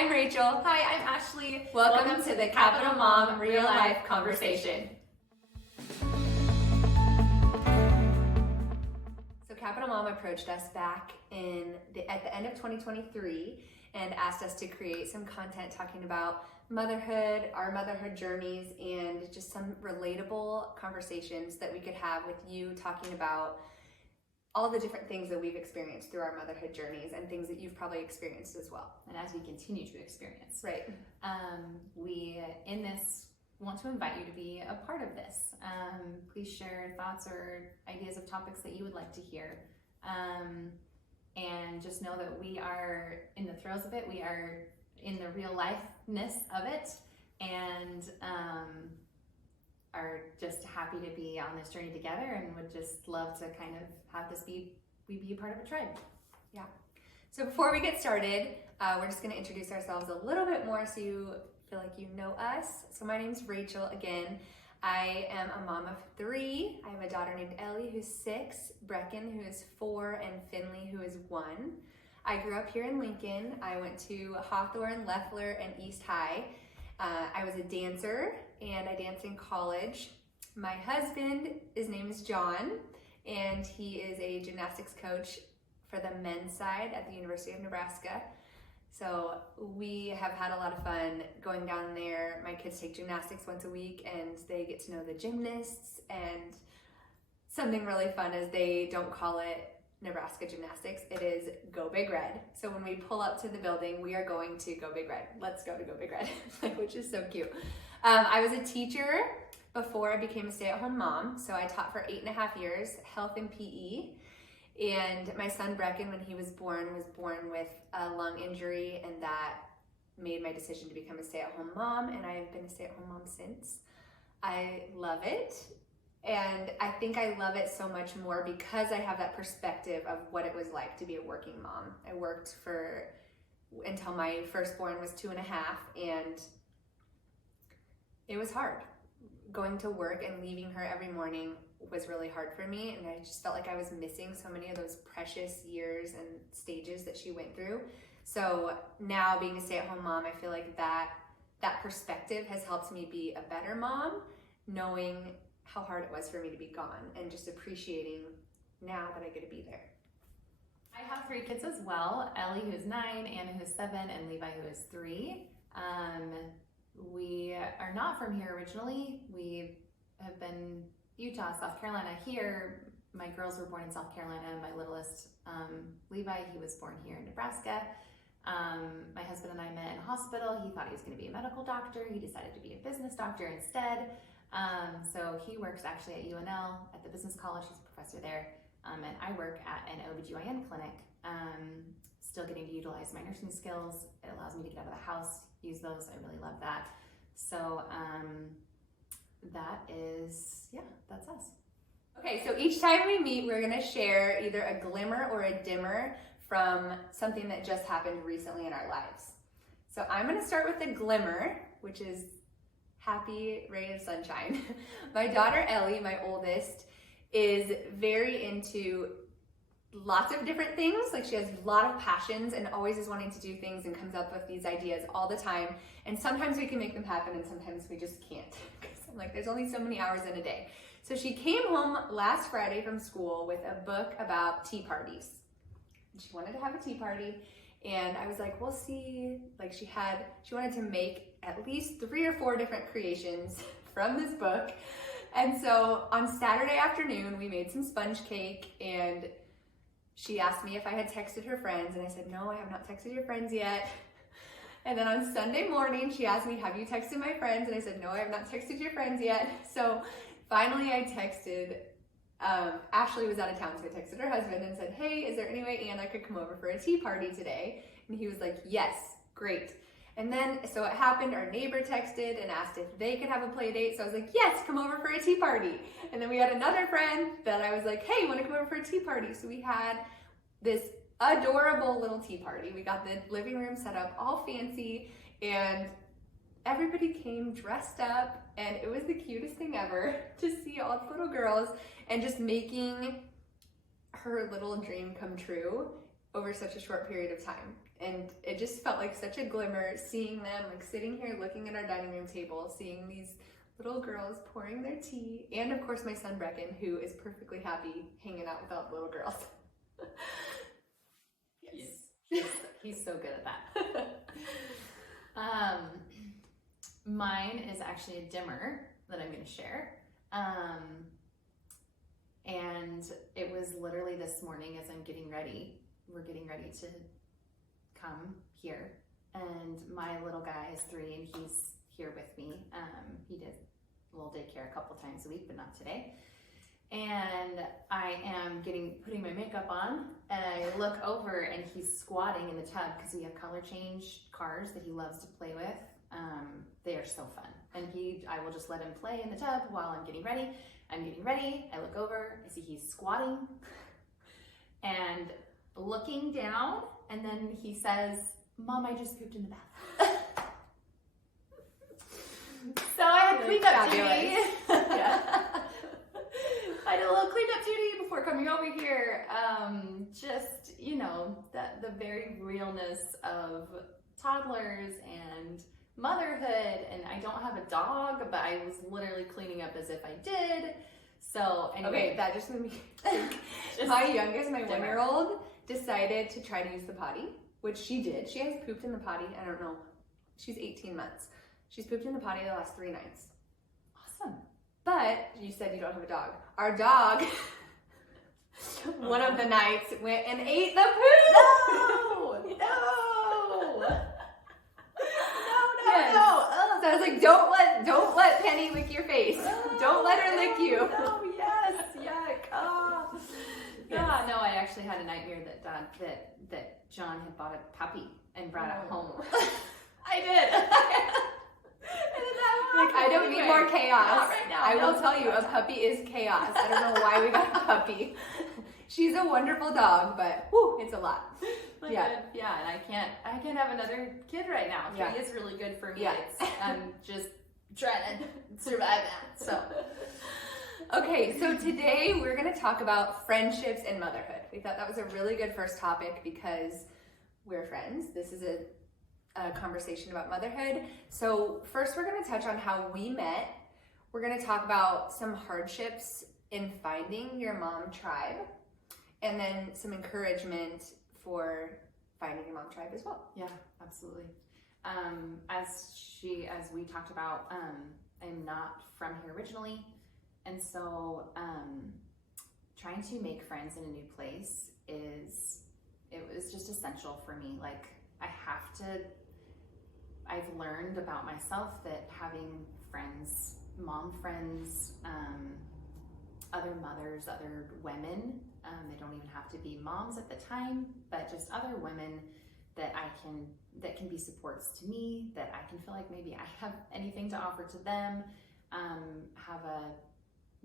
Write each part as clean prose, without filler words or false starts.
I'm Rachel. Hi, I'm Ashley. Welcome to the Capital Mom Real Life Conversation. So Capital Mom approached us back at the end of 2023 and asked us to create some content talking about motherhood, our motherhood journeys, and just some relatable conversations that we could have with you, talking about all the different things that we've experienced through our motherhood journeys and things that you've probably experienced as well. And as we continue to experience. Right. We, in this, want to invite you to be a part of this. Please share thoughts or ideas of topics that you would like to hear. And just know that we are in the throes of it. We are in the real lifeness of it. And are just happy to be on this journey together and would just love to kind of have this be a part of a tribe. Yeah. So before we get started, we're just going to introduce ourselves a little bit more so you feel like you know us. So my name's Rachel again. I am a mom of 3. I have a daughter named Ellie who's 6, Brecken who is 4, and Finley who is 1. I grew up here in Lincoln. I went to Hawthorne, Leffler, and East High. I was a dancer and I danced in college. My husband, his name is John, and he is a gymnastics coach for the men's side at the University of Nebraska. So we have had a lot of fun going down there. My kids take gymnastics once a week and they get to know the gymnasts, and something really fun is they don't call it Nebraska gymnastics, it is Go Big Red. So when we pull up to the building, we are going to Go Big Red. Let's go to Go Big Red, which is so cute. I was a teacher before I became a stay-at-home mom. So I taught for 8.5 years, health and PE. And my son Brecken, when he was born with a lung injury, and that made my decision to become a stay-at-home mom. And I have been a stay-at-home mom since. I love it. And I think I love it so much more because I have that perspective of what it was like to be a working mom. I worked until my firstborn was 2.5, and it was hard. Going to work and leaving her every morning was really hard for me, and I just felt like I was missing so many of those precious years and stages that she went through. So now being a stay-at-home mom, I feel like that perspective has helped me be a better mom, knowing how hard it was for me to be gone and just appreciating now that I get to be there. I have 3 kids as well, Ellie who's 9, Anna who's 7, and Levi who is 3. We are not from here originally. We have been Utah, South Carolina. Here, my girls were born in South Carolina. My littlest, Levi, he was born here in Nebraska. My husband and I met in a hospital. He thought he was going to be a medical doctor. He decided to be a business doctor instead. So he works actually at UNL at the business college. He's a professor there. And I work at an OBGYN clinic, still getting to utilize my nursing skills. It allows me to get out of the house, use those. I really love that. So that's us. Okay, so each time we meet, we're gonna share either a glimmer or a dimmer from something that just happened recently in our lives. So I'm gonna start with the glimmer, which is happy ray of sunshine. My daughter Ellie, my oldest, is very into lots of different things. Like, she has a lot of passions and always is wanting to do things and comes up with these ideas all the time. And sometimes we can make them happen and sometimes we just can't. Because I'm like, there's only so many hours in a day. So she came home last Friday from school with a book about tea parties. And she wanted to have a tea party. And I was like, we'll see. Like, she wanted to make at least 3 or 4 different creations from this book. And so on Saturday afternoon, we made some sponge cake, and she asked me if I had texted her friends, and I said, no, I have not texted your friends yet. And then on Sunday morning, she asked me, have you texted my friends? And I said, no, I have not texted your friends yet. So finally I texted, Ashley was out of town, so I texted her husband and said, hey, is there any way Anna could come over for a tea party today? And he was like, yes, great. And then, so it happened, our neighbor texted and asked if they could have a play date. So I was like, yes, come over for a tea party. And then we had another friend that I was like, hey, want to come over for a tea party? So we had this adorable little tea party. We got the living room set up all fancy, and everybody came dressed up, and it was the cutest thing ever to see all the little girls and just making her little dream come true over such a short period of time. And it just felt like such a glimmer seeing them, like sitting here looking at our dining room table, seeing these little girls pouring their tea, and of course my son Brecken, who is perfectly happy hanging out with all the little girls. Yes. He's so good at that. Mine is actually a dimmer that I'm going to share. And it was literally this morning as I'm getting ready. We're getting ready to come here. And my little guy is 3 and he's here with me. He did a little daycare a couple times a week, but not today. And I am putting my makeup on, and I look over and he's squatting in the tub because we have color change cars that he loves to play with. They are so fun. And I will just let him play in the tub while I'm getting ready. I look over, I see he's squatting and looking down, and then he says, "Mom, I just pooped in the bath." So I had cleanup duty. Yeah. I did a little cleanup duty before coming over here. Just, the very realness of toddlers and motherhood, and I don't have a dog, but I was literally cleaning up as if I did. So anyway, Okay, that just made me think. My youngest, my 1-year-old, decided to try to use the potty, which she did. She has pooped in the potty, I don't know, she's 18 months. She's pooped in the potty the last 3 nights. Awesome. But you said you don't have a dog. Our dog, one of the nights, went and ate the poop. No! Yes. No. So I was like, don't let Penny lick your face. Don't let her lick you. No, yes, yuck. Oh. Yeah, no, I actually had a nightmare that John had bought a puppy and brought it home. I did. Like, I don't need more chaos. Not right now. I will tell you, a puppy is chaos. I don't know why we got a puppy. She's a wonderful dog, but whew, it's a lot. Yeah, and I can't have another kid right now. 3 is really good for me. Yeah. I'm just trying to survive that. So, okay, so today we're going to talk about friendships and motherhood. We thought that was a really good first topic because we're friends. This is a conversation about motherhood. So first we're going to touch on how we met. We're going to talk about some hardships in finding your mom tribe, and then some encouragement for finding your mom tribe as well. Yeah, absolutely. As we talked about, I'm not from here originally, and so trying to make friends in a new place was just essential for me. Like, I've learned about myself that having friends, mom friends, other mothers, other women, they don't even have to be moms at the time, but just other women that can be supports to me, that I can feel like maybe I have anything to offer to them, have a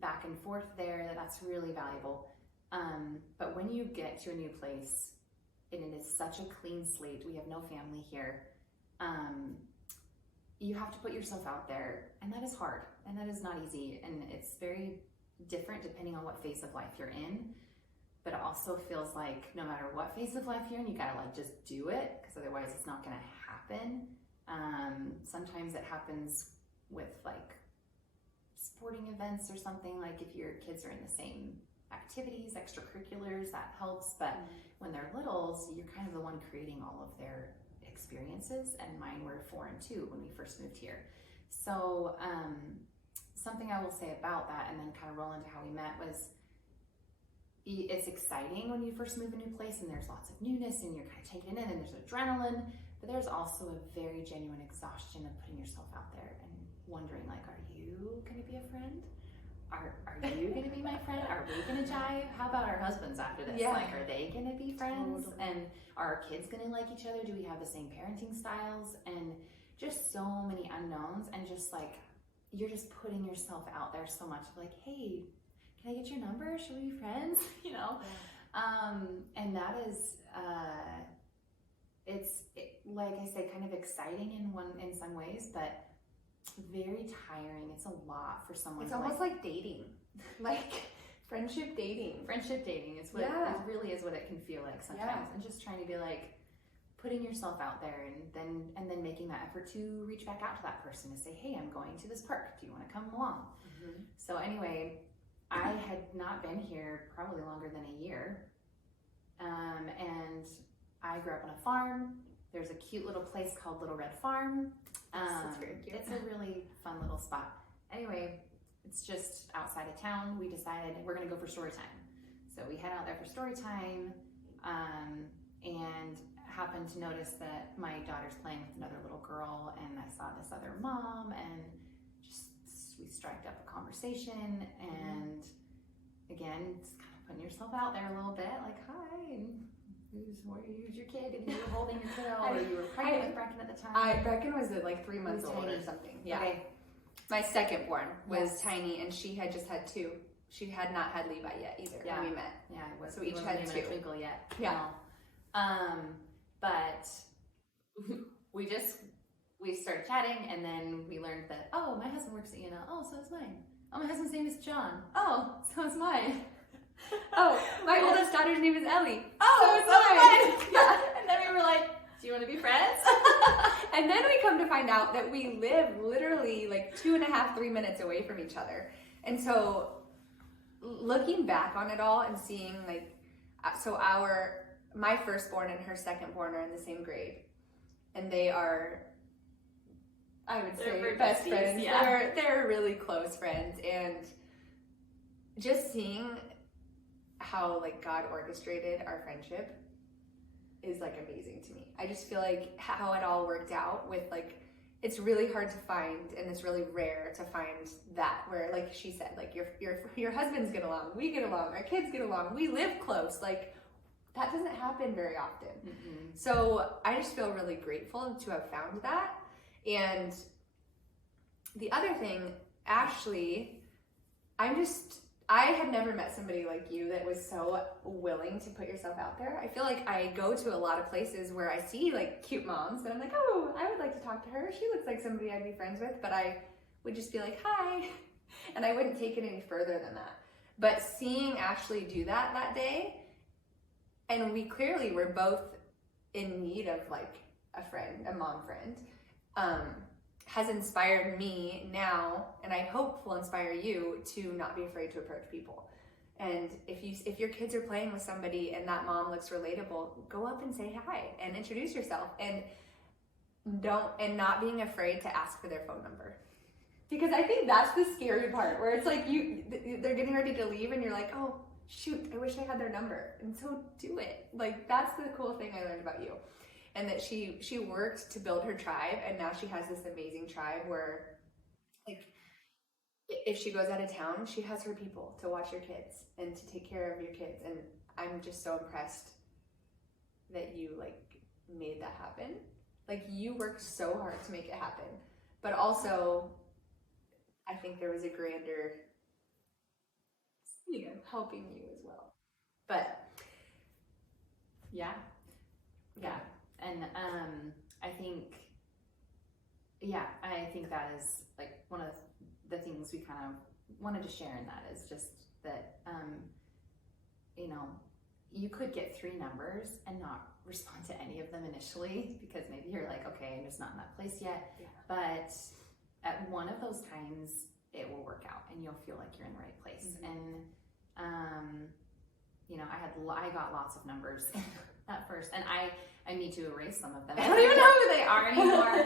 back and forth there, that's really valuable. But when you get to a new place, and it is such a clean slate, we have no family here, you have to put yourself out there, and that is hard, and that is not easy, and it's very different depending on what phase of life you're in. But it also feels like no matter what phase of life you're in, you gotta just do it, because otherwise it's not gonna happen. Sometimes it happens with sporting events or something, like if your kids are in the same activities, extracurriculars, that helps. But when they're littles, you're kind of the one creating all of their experiences, and mine were 4 and 2 when we first moved here. So something I will say about that, and then kind of roll into how we met, was it's exciting when you first move a new place and there's lots of newness and you're kind of taking it in, and there's adrenaline, but there's also a very genuine exhaustion of putting yourself out there and wondering, are you going to be a friend? Are you going to be my friend? Are we going to jive? How about our husbands after this? Yeah. Are they going to be friends? Totally. And are our kids going to like each other? Do we have the same parenting styles? And just so many unknowns, and just you're just putting yourself out there so much, hey, can I get your number? Should we be friends? And that is, like I say, kind of exciting in some ways, but very tiring. It's a lot for someone. It's almost like dating, friendship dating. Friendship dating is what it really is, what it can feel like sometimes. And just trying to be putting yourself out there and then making that effort to reach back out to that person to say, hey, I'm going to this park. Do you want to come along? Mm-hmm. So anyway, I had not been here probably longer than a year. And I grew up on a farm. There's a cute little place called Little Red Farm. That's very cute. It's a really fun little spot. Anyway, it's just outside of town. We decided we're going to go for story time. So we head out there for story time, and happened to notice that my daughter's playing with another little girl, and I saw this other mom, and just we striked up a conversation, and again, just kind of putting yourself out there a little bit, like, hi, and who's your kid, and you were holding your kiddo, or you were pregnant with Brecken at the time. Brecken was like 3 months old or something. Yeah. Okay. My second born was tiny, and she had just had 2. She had not had Levi yet either when we met. Yeah, it was. So each had 2. A twinkle yet. Yeah. But we started chatting, and then we learned that, oh, my husband works at UNL. Oh, so is mine. Oh, my husband's name is John. Oh, so is mine. Oh, my oldest daughter's name is Ellie. Oh, so is mine. Yeah. And then we were like, do you want to be friends? And then we come to find out that we live literally like 2.5, 3 minutes away from each other. And so looking back on it all and seeing like, so my firstborn and her secondborn are in the same grade, and they are, I would say, best friends. Yeah. They're really close friends, and just seeing how like God orchestrated our friendship is like amazing to me. I just feel like how it all worked out with like, it's really hard to find, and it's really rare to find that where, like she said, like your husbands get along, we get along, our kids get along, we live close, like that doesn't happen very often. Mm-hmm. So I just feel really grateful to have found that. And the other thing, Ashlee, I had never met somebody like you that was so willing to put yourself out there. I feel like I go to a lot of places where I see like cute moms and I'm like, oh, I would like to talk to her. She looks like somebody I'd be friends with, but I would just be like, hi. And I wouldn't take it any further than that. But seeing Ashlee do that day, and we clearly were both in need of like a friend, a mom friend, has inspired me now, and I hope will inspire you to not be afraid to approach people. And if your kids are playing with somebody and that mom looks relatable, go up and say hi and introduce yourself, and not being afraid to ask for their phone number. Because I think that's the scary part, where it's like they're getting ready to leave and you're like, oh shoot, I wish I had their number. And so do it. Like, that's the cool thing I learned about you. And that she worked to build her tribe, and now she has this amazing tribe where, like, if she goes out of town, she has her people to watch your kids and to take care of your kids. And I'm just so impressed that you, like, made that happen. Like, you worked so hard to make it happen. But also, I think there was a grander, helping you as well. But, yeah. And I think that is like one of the things we kind of wanted to share in that is just that, you could get 3 numbers and not respond to any of them initially because maybe you're like, okay, I'm just not in that place yet. Yeah. But at one of those times, it will work out and you'll feel like you're in the right place. Mm-hmm. And, I got lots of numbers at first, and I need to erase some of them. I don't even know who they are anymore.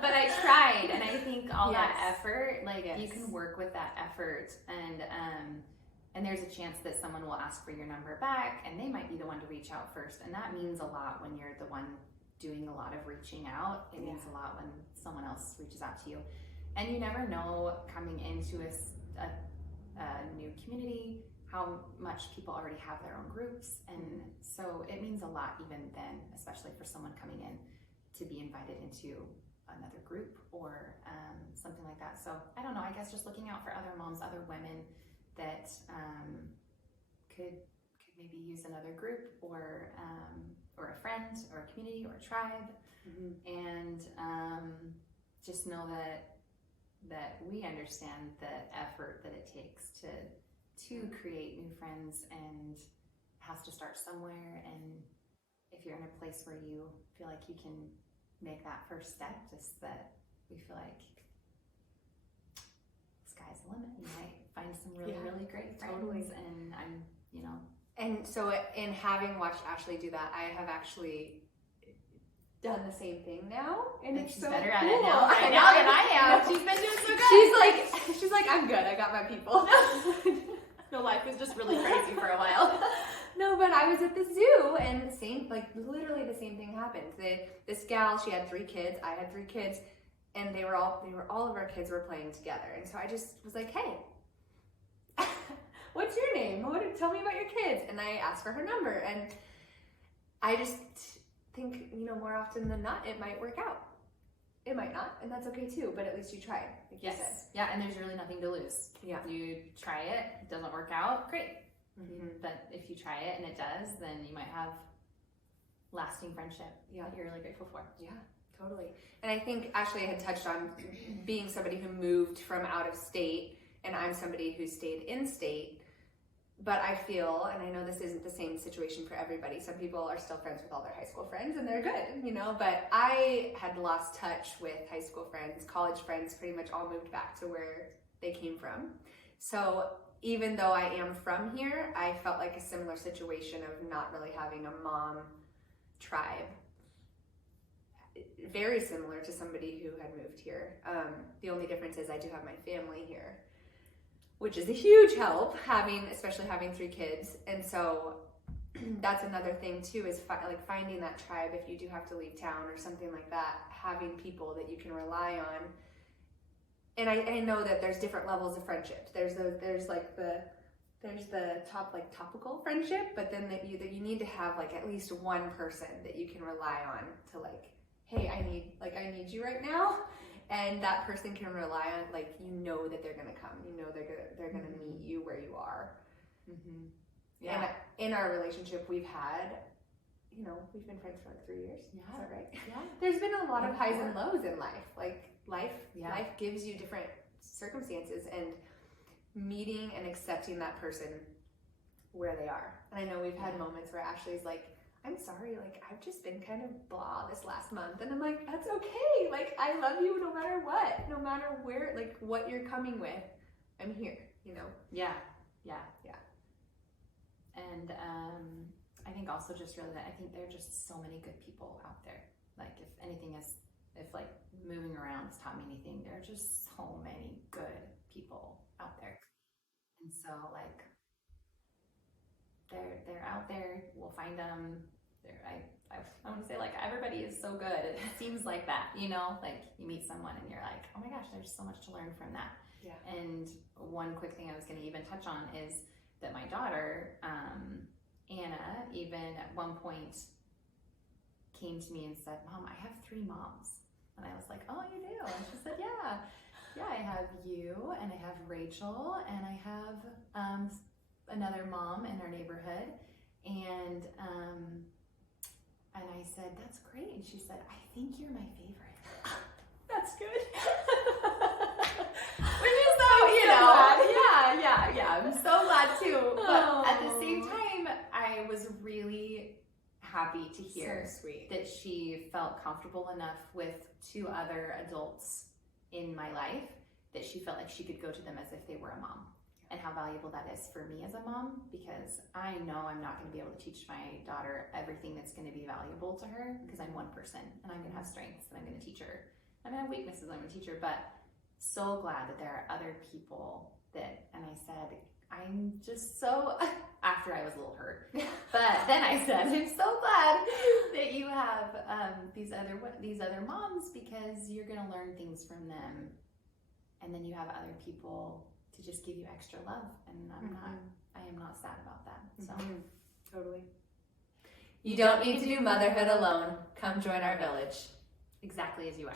But I tried, and I think all that effort, you can work with that effort, and there's a chance that someone will ask for your number back, and they might be the one to reach out first, and that means a lot when you're the one doing a lot of reaching out. It means a lot when someone else reaches out to you, and you never know coming into a new community how much people already have their own groups, and so it means a lot even then, especially for someone coming in to be invited into another group or something like that. So I don't know, I guess just looking out for other moms, other women that could maybe use another group or a friend or a community or a tribe, and just know that we understand the effort that it takes to create new friends, and has to start somewhere, and if you're in a place where you feel like you can make that first step, just that we feel like sky's the limit. You might find some really great friends. Totally. And I'm, And so in having watched Ashlee do that, I have actually done the same thing now, and it's she's so better cool. at it now than I am. She's been doing so good. She's like, I'm good. I got my people. No, life was just really crazy for a while. No, but I was at the zoo, and literally the same thing happened. This gal, she had 3 kids. I had 3 kids, and all of our kids were playing together. And so I just was like, hey, what's your name? Tell me about your kids. And I asked for her number, and I just think, more often than not, it might work out. It might not, and that's okay too, but at least you tried, like you said. Yeah, and there's really nothing to lose. Yeah. You try it doesn't work out, great. Mm-hmm. But if you try it and it does, then you might have lasting friendship that you're really grateful for. Yeah, totally. And I think Ashlee had touched on being somebody who moved from out of state, and I'm somebody who stayed in state. But I feel, and I know this isn't the same situation for everybody, some people are still friends with all their high school friends and they're good, but I had lost touch with high school friends, college friends, pretty much all moved back to where they came from. So even though I am from here, I felt like a similar situation of not really having a mom tribe. Very similar to somebody who had moved here. The only difference is I do have my family here, which is a huge help, especially having 3 kids. And so that's another thing too, is finding that tribe if you do have to leave town or something like that, having people that you can rely on. And I know that there's different levels of friendship. There's the top topical friendship, but then that you need to have at least one person that you can rely on to hey, I need you right now. And that person can rely on, that they're going to come. They're going to meet you where you are. Mm-hmm. Yeah. And in our relationship, we've had, we've been friends for 3 years. Yeah. Is that right? Yeah. There's been a lot of highs and lows in life. Life gives you different circumstances, and meeting and accepting that person where they are. And I know we've had moments where Ashlee's like, I'm sorry, I've just been kind of blah this last month. And I'm like, that's okay. I love you no matter what, no matter where, what you're coming with, I'm here, Yeah. And I think also just really that I think there are just so many good people out there. If anything if moving around has taught me anything, there are just so many good people out there. And so they're out there, we'll find them. I want to say everybody is so good. It seems like that, you meet someone and you're like, oh my gosh, there's so much to learn from that. Yeah. And one quick thing I was going to even touch on is that my daughter, Anna, even at one point came to me and said, Mom, I have 3 moms. And I was like, oh, you do? And she said, yeah, I have you, and I have Rachel, and I have another mom in our neighborhood. And I said, that's great. And she said, I think you're my favorite. That's good. Which is so, yeah. I'm so glad too. But at the same time, I was really happy to hear that she felt comfortable enough with 2 other adults in my life that she felt like she could go to them as if they were a mom. And how valuable that is for me as a mom, because I know I'm not going to be able to teach my daughter everything that's going to be valuable to her, because I'm one person and I'm going to have strengths and I'm going to teach her. I'm going to have weaknesses, I'm going to teach her, but so glad that there are other people and I said, I'm just so, after I was a little hurt, but then I said, I'm so glad that you have these other moms, because you're going to learn things from them, and then you have other people to just give you extra love, and I am not sad about that. So totally. You don't need to do motherhood alone. Come join our village. Exactly as you are.